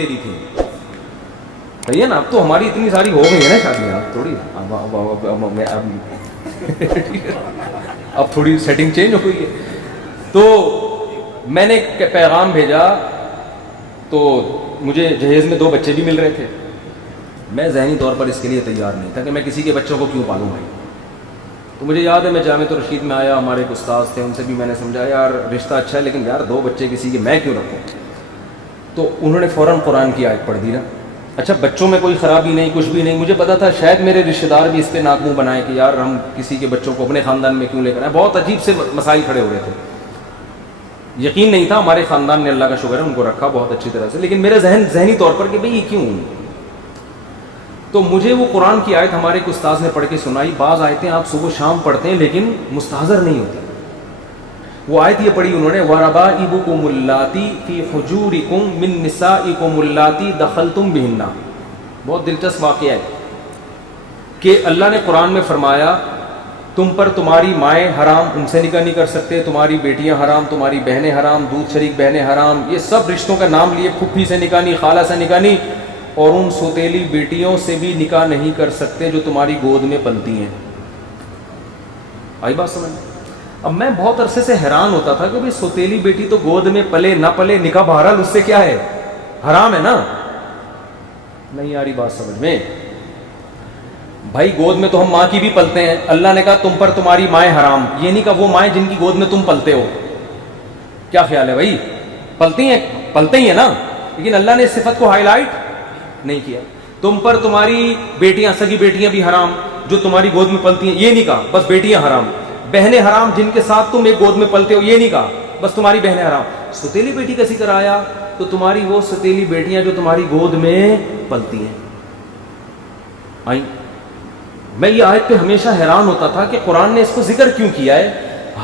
تیری تھی. صحیح ہے نا. اب تو ہماری اتنی ساری ہو گئی ہے نا شادیاں, تھوڑی اب تھوڑی سیٹنگ چینج ہو گئی ہے. تو میں نے پیغام بھیجا تو مجھے جہیز میں 2 بچے بھی مل رہے تھے. میں ذہنی طور پر اس کے لیے تیار نہیں تھا کہ میں کسی کے بچوں کو کیوں پالوں بھائی. تو مجھے یاد ہے میں جامعۃ الرشید میں آیا, ہمارے ایک استاذ تھے, ان سے بھی میں نے سمجھایا یار رشتہ اچھا ہے لیکن یار 2 بچے کسی کے میں کیوں رکھوں. تو انہوں نے فوراً قرآن کی آیت پڑھ دی نا. اچھا بچوں میں کوئی خرابی نہیں, کچھ بھی نہیں. مجھے پتا تھا شاید میرے رشتہ دار بھی اس پہ ناک منہ بنائے کہ یار ہم کسی کے بچوں کو اپنے خاندان میں کیوں لے کر آئے. بہت عجیب سے مسائل کھڑے ہو رہے تھے. یقین نہیں تھا. ہمارے خاندان نے اللہ کا شکر ہے ان کو رکھا بہت اچھی طرح سے, لیکن میرے ذہنی طور پر کہ بھئی یہ کیوں. تو مجھے وہ قرآن کی آیت ہمارے ایک استاذ نے پڑھ کے سنائی. بعض آیتیں آپ صبح شام پڑھتے ہیں لیکن مستحضر نہیں ہوتی. وہ آیت یہ پڑھی انہوں نے, وَرَبَائِبُكُمُ اللَّاتِي فِي حُجُورِكُم مِّن نِّسَائِكُمُ اللَّاتِي دَخَلْتُم بِهِنَّ. بہت دلچسپ واقعہ ہے کہ اللہ نے قرآن میں فرمایا تم پر تمہاری مائیں حرام, ان سے نکاح نہیں کر سکتے, تمہاری بیٹیاں حرام, تمہاری بہنیں حرام, دودھ شریک بہنیں حرام. یہ سب رشتوں کا نام لیے. پھپھی سے نکاح نہیں, خالہ سے نکاح نہیں, اور ان سوتیلی بیٹیوں سے بھی نکاح نہیں کر سکتے جو تمہاری گود میں پلتی ہیں. آئی بات سمجھ؟ اب میں بہت عرصے سے حیران ہوتا تھا کہ بھئی سوتیلی بیٹی تو گود میں پلے نہ پلے, نکاح بہرحال اس سے کیا ہے, حرام ہے نا. نہیں آ رہی بات سمجھ میں بھائی. گود میں تو ہم ماں کی بھی پلتے ہیں. اللہ نے کہا تم پر تمہاری مائیں حرام, یہ نہیں کہا وہ مائیں جن کی گود میں تم پلتے ہو. کیا خیال ہے بھائی؟ پلتے ہی ہیں نا, لیکن اللہ نے اس صفت کو ہائی لائٹ نہیں کیا. تم پر تمہاری بیٹیاں, سگی بیٹیاں بھی حرام جو تمہاری گود میں پلتی ہیں, یہ نہیں کہا بس بیٹیاں حرام. بہنیں حرام جن کے ساتھ تم ایک گود میں پلتے ہو, یہ نہیں کہا بس تمہاری بہنیں حرام. ستیلی بیٹی کا ذکر آیا تو تمہاری وہ ستیلی بیٹیاں جو تمہاری گود میں پلتی ہیں آئیں. میں یہ آیت پہ ہمیشہ حیران ہوتا تھا کہ قرآن نے اس کو ذکر کیوں کیا ہے,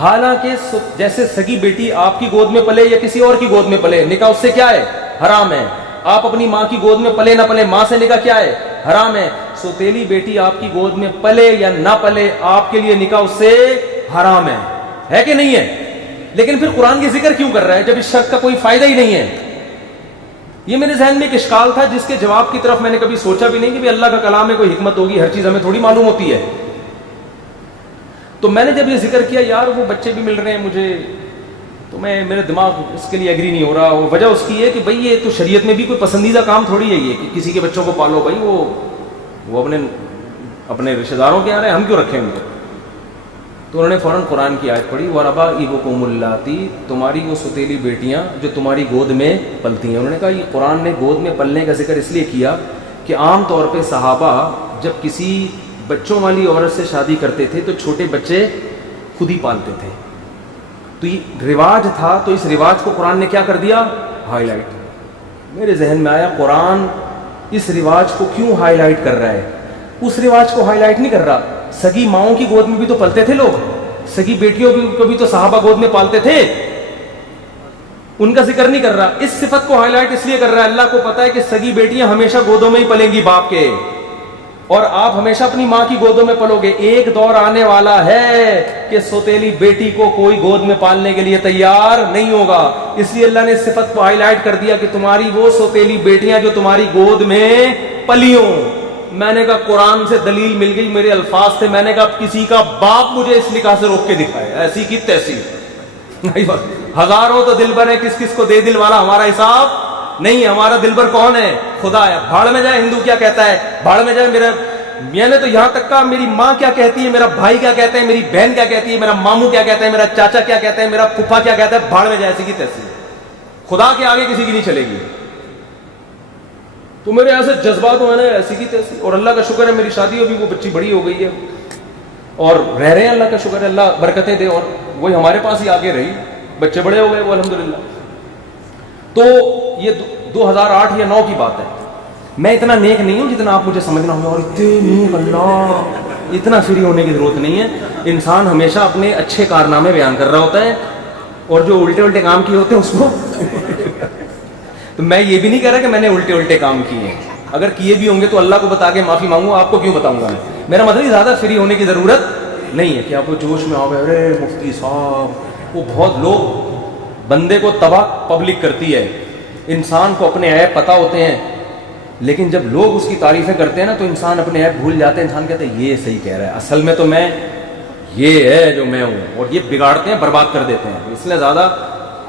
حالانکہ جیسے سگی بیٹی آپ کی گود میں پلے یا کسی اور کی گود میں پلے, نکاح اس سے کیا ہے, حرام ہے. آپ اپنی ماں کی گود میں پلے نہ پلے, ماں سے نکاح کیا ہے, حرام ہے. سوتیلی بیٹی آپ کی گود میں پلے یا نہ پلے, آپ کے لیے نکاح اس سے حرام ہے کہ نہیں ہے. لیکن پھر قرآن کی ذکر کیوں کر رہا ہے جب اس شرط کا کوئی فائدہ ہی نہیں ہے. یہ میرے ذہن میں ایک اشکال تھا جس کے جواب کی طرف میں نے کبھی سوچا بھی نہیں کہ بھی اللہ کا کلام میں کوئی حکمت ہوگی, ہر چیز ہمیں تھوڑی معلوم ہوتی ہے. تو میں نے جب یہ ذکر کیا یار وہ بچے بھی مل رہے ہیں مجھے, تو میرے دماغ اس کے لیے ایگری نہیں ہو رہا. وہ وجہ اس کی ہے کہ بھئی یہ تو شریعت میں بھی کوئی پسندیدہ کام تھوڑی ہے یہ کہ کسی کے بچوں کو پالو. بھائی وہ اپنے رشتہ داروں کے آ رہے ہیں, ہم کیوں رکھیں ان کو. تو انہوں نے فوراً قرآن کی آیت پڑھی, وَرَبَائِبُكُمُ اللَّاتِي, تمہاری وہ ستیلی بیٹیاں جو تمہاری گود میں پلتی ہیں. انہوں نے کہا یہ قرآن نے گود میں پلنے کا ذکر اس لیے کیا کہ عام طور پہ صحابہ جب کسی بچوں والی عورت سے شادی کرتے تھے تو چھوٹے بچے خود ہی پالتے تھے. تو یہ رواج تھا, تو اس رواج کو قرآن نے کیا کر دیا, ہائی لائٹ. میرے ذہن میں آیا قرآن اس رواج کو کیوں ہائی لائٹ کر رہا ہے. اس رواج کو ہائی لائٹ نہیں کر رہا. سگی ماؤں کی گود میں بھی تو پلتے تھے لوگ, سگی بیٹیوں کو بھی تو صحابہ گود میں پالتے تھے, ان کا ذکر نہیں کر رہا. اس صفت کو ہائی لائٹ اس لیے کر رہا ہے, اللہ کو پتا ہے کہ سگی بیٹیاں ہمیشہ گودوں میں ہی پلیں گی باپ کے, اور آپ ہمیشہ اپنی ماں کی گودوں میں پلو گے. ایک دور آنے والا ہے کہ سوتیلی بیٹی کو کوئی گود میں پالنے کے لیے تیار نہیں ہوگا. اس لیے اللہ نے اس صفت کو ہائی لائٹ کر دیا کہ تمہاری وہ سوتیلی بیٹیاں جو تمہاری گود میں پلیوں. میں نے کہا قرآن سے دلیل مل گئی, میرے الفاظ تھے. میں نے کہا کسی کا باپ مجھے اس نکاح سے روک کے دکھائے, ایسی کی تیسی. ہزاروں تو دلبر ہیں, کس کس کو دے دل والا ہمارا حساب نہیں ہے. ہمارا دلبر کون ہے, خدا ہے. بھاڑ میں جائے ہندو کیا کہتا ہے, بھاڑ میں جائے میں نے تو یہاں تک کہا میری ماں کیا کہتی ہے, میرا بھائی کیا کہتا ہے, میری بہن کیا کہتی ہے, میرا ماموں کیا کہتا ہے, میرا چاچا کیا کہتا ہے, میرا پھپھا کیا کہتا ہے. بھاڑ میں جائے ایسی کی تیسی, خدا کے آگے کسی کی نہیں چلے گی. تو میرے ایسے جذبات ہوئے نا ایسی کی تیسی. اور اللہ کا شکر ہے میری شادی ابھی وہ بچی بڑی ہو گئی ہے اور رہ رہے ہیں, اللہ کا شکر ہے, اللہ برکتیں دے. اور وہی ہمارے پاس ہی آگے رہی, بچے بڑے ہو گئے وہ الحمدللہ. تو یہ 2008 یا 2009 کی بات ہے. میں اتنا نیک نہیں ہوں جتنا آپ مجھے سمجھنا ہوگا, اور اتنے نیک اللہ, اتنا فری ہونے کی ضرورت نہیں ہے. انسان ہمیشہ اپنے اچھے کارنامے بیان کر رہا ہوتا ہے, اور جو الٹے کام کیے ہوتے ہیں اس کو تو میں یہ بھی نہیں کہہ رہا کہ میں نے الٹے کام کیے ہیں. اگر کیے بھی ہوں گے تو اللہ کو بتا کے معافی مانگوں, آپ کو کیوں بتاؤں گا. میرا مطلب زیادہ فری ہونے کی ضرورت نہیں ہے کہ آپ وہ جوش میں آؤ گے, ارے مفتی صاحب. وہ بہت لوگ بندے کو تباہ پبلک کرتی ہے انسان کو اپنے عیب پتہ ہوتے ہیں، لیکن جب لوگ اس کی تعریفیں کرتے ہیں نا تو انسان اپنے عیب بھول جاتے ہیں، انسان کہتے ہیں یہ صحیح کہہ رہا ہے، اصل میں تو میں یہ ہے جو میں ہوں، اور یہ بگاڑتے ہیں، برباد کر دیتے ہیں۔ اس لیے زیادہ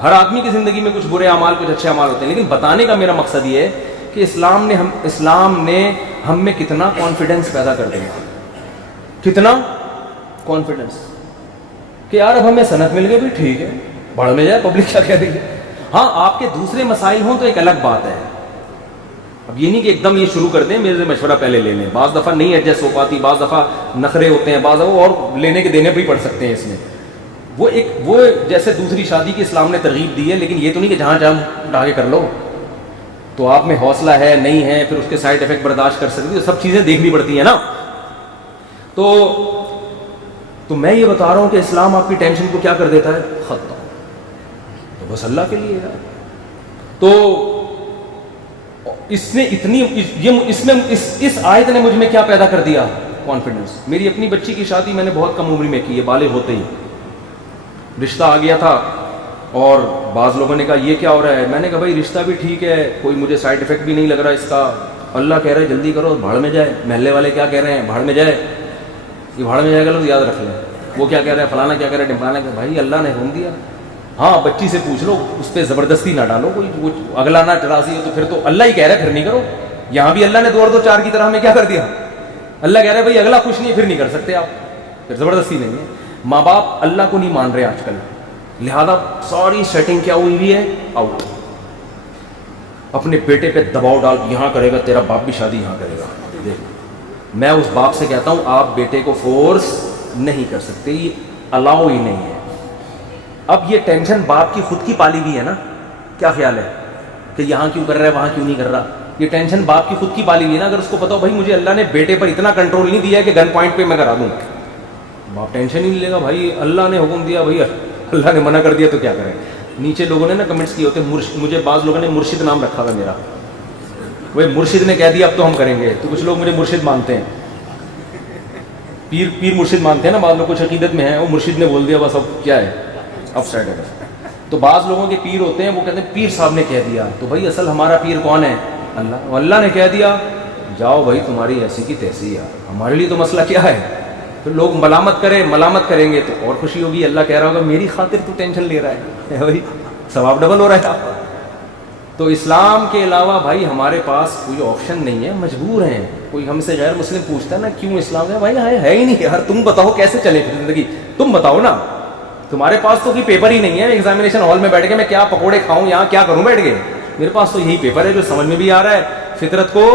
ہر آدمی کی زندگی میں کچھ برے اعمال کچھ اچھے اعمال ہوتے ہیں، لیکن بتانے کا میرا مقصد یہ ہے کہ اسلام نے ہم میں کتنا کانفیڈنس پیدا کر دیا، کتنا کانفیڈنس کہ یار اب ہمیں سند مل گئی بھی ٹھیک ہے، بڑھ میں جائے پبلک کیا کہہ رہی ہے۔ ہاں آپ کے دوسرے مسائل ہوں تو ایک الگ بات ہے، اب یہ نہیں کہ ایک دم یہ شروع کر دیں میرے سے مشورہ پہلے لے لیں، بعض دفعہ نہیں ایڈجسٹ ہو پاتی، بعض دفعہ نخرے ہوتے ہیں، بعض دفعہ اور لینے کے دینے بھی پڑ سکتے ہیں اس میں، وہ جیسے دوسری شادی کی اسلام نے ترغیب دی ہے، لیکن یہ تو نہیں کہ جہاں جہاں اٹھا کے کر لو، تو آپ میں حوصلہ ہے نہیں ہے، پھر اس کے سائڈ افیکٹ برداشت کر سکتی، سب چیزیں دیکھنی پڑتی ہیں نا۔ تو میں یہ بتا رہا ہوں کہ اسلام آپ کی ٹینشن کو کیا کر دیتا ہے، ختم، تو بس اللہ کے لیے ہے۔ تو اس نے اتنی اس آیت نے مجھ میں کیا پیدا کر دیا، کانفیڈنس۔ میری اپنی بچی کی شادی میں نے بہت کم عمر میں کی ہے، بالغ ہوتے ہی رشتہ آ گیا تھا، اور بعض لوگوں نے کہا یہ کیا ہو رہا ہے، میں نے کہا بھائی رشتہ بھی ٹھیک ہے، کوئی مجھے سائڈ افیکٹ بھی نہیں لگ رہا اس کا، اللہ کہہ رہا ہے جلدی کرو بھاڑ میں جائے، محلے والے کیا کہہ رہے ہیں بھاڑ میں جائے، یہ بھاڑ میں جائے گا، لوگ یاد رکھ لیں، وہ کیا کہہ رہے ہیں فلانا کیا کہہ رہا ہے ڈمکانا کیا، بھائی اللہ نے حکم دیا۔ ہاں بچی سے پوچھ لو، اس پہ زبردستی نہ ڈالو، کوئی اگلا نہ راضی ہو تو پھر تو اللہ ہی کہہ رہا ہے پھر نہیں کرو، یہاں بھی اللہ نے 2 اور 2 4 کی طرح ہمیں کیا کر دیا، اللہ کہہ رہا ہے بھائی اگلا خوش نہیں ہے پھر نہیں کر سکتے آپ، پھر زبردستی نہیں ہے۔ ماں باپ اللہ کو نہیں مان رہے آج کل، لہذا ساری سیٹنگ کیا ہوئی ہے، آؤٹ، اپنے بیٹے پہ دباؤ ڈال، یہاں کرے گا تیرا باپ بھی شادی یہاں کرے گا۔ دیکھ میں اس باپ سے کہتا ہوں آپ بیٹے کو فورس نہیں کر سکتے، یہ الاؤ ہی نہیں ہے۔ اب یہ ٹینشن باپ کی خود کی پالی بھی ہے نا، کیا خیال ہے کہ یہاں کیوں کر رہا ہے وہاں کیوں نہیں کر رہا، یہ ٹینشن باپ کی خود کی پالی بھی ہے نا۔ اگر اس کو پتا ہو بھائی مجھے اللہ نے بیٹے پر اتنا کنٹرول نہیں دیا ہے کہ گن پوائنٹ پہ میں کرا دوں، باپ ٹینشن ہی نہیں لے گا، بھائی اللہ نے حکم دیا، بھائی اللہ نے منع کر دیا تو کیا کریں۔ نیچے لوگوں نے نا کمنٹس کیے ہوتے، مجھے بعض لوگوں نے مرشد نام رکھا تھا میرا، وہ مرشد نے کہہ دیا اب تو ہم کریں گے، تو کچھ لوگ مجھے مرشد مانتے ہیں، پیر مرشد مانتے ہیں نا، بعض لوگ کچھ عقیدت میں ہیں، وہ مرشد نے بول دیا بس اب کیا ہے، اب سائڈ ہے۔ تو بعض لوگوں کے پیر ہوتے ہیں وہ کہتے ہیں پیر صاحب نے کہہ دیا، تو بھائی اصل ہمارا پیر کون ہے، اللہ، اللہ نے کہہ دیا جاؤ بھائی تمہاری ایسی کی تیسی ہے، ہمارے لیے تو مسئلہ کیا ہے۔ تو لوگ ملامت کریں گے تو اور خوشی ہوگی، اللہ کہہ رہا ہوگا میری خاطر تو ٹینشن لے رہا ہے بھائی، ثواب ڈبل ہو رہا ہے آپ کا۔ تو اسلام کے علاوہ بھائی ہمارے پاس کوئی آپشن نہیں ہے، مجبور ہیں۔ کوئی ہم سے غیر مسلم پوچھتا ہے نا کیوں اسلام ہے، بھائی ہے ہی نہیں یار، تم بتاؤ کیسے چلے پھر زندگی، تم بتاؤ نا، تمہارے پاس تو کوئی پیپر ہی نہیں ہے، ایگزامینیشن ہال میں بیٹھ کے میں کیا پکوڑے کھاؤں یہاں کیا کروں بیٹھ کے، میرے پاس تو یہی پیپر ہے جو سمجھ میں بھی آ رہا ہے، فطرت کو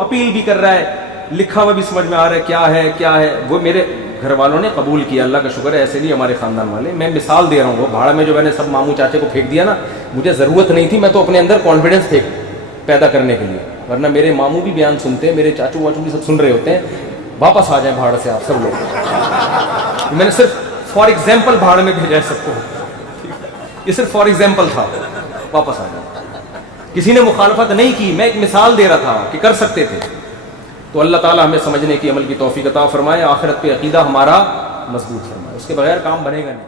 اپیل بھی کر رہا ہے، لکھا ہوا بھی سمجھ میں آ رہا ہے کیا ہے۔ وہ میرے گھر والوں نے قبول کیا، اللہ کا شکر ہے، ایسے نہیں ہمارے خاندان والے، میں مثال دے رہا ہوں، وہ بھاڑ میں جو میں نے سب ماموں چاچے کو پھینک دیا نا، مجھے ضرورت نہیں تھی، میں تو اپنے اندر کانفیڈنس پیدا کرنے کے لیے، ورنہ میرے ماموں بھی بیان سنتے ہیں، میرے چاچو واچو بھی سب سن رہے ہوتے ہیں، واپس آ جائیں بھاڑ سے آپ سب لوگ، میں نے صرف فار ایگزامپل بھاڑ میں بھیجا ہے سب کو، یہ صرف فار ایگزامپل تھا، واپس آ جائیں۔ کسی نے مخالفت نہیں کی، میں ایک مثال دے رہا تھا کہ کر سکتے تھے۔ تو اللہ تعالیٰ ہمیں سمجھنے کی عمل کی توفیق عطا فرمائے، آخرت پہ عقیدہ ہمارا مضبوط فرمائے، اس کے بغیر کام بنے گا نہیں۔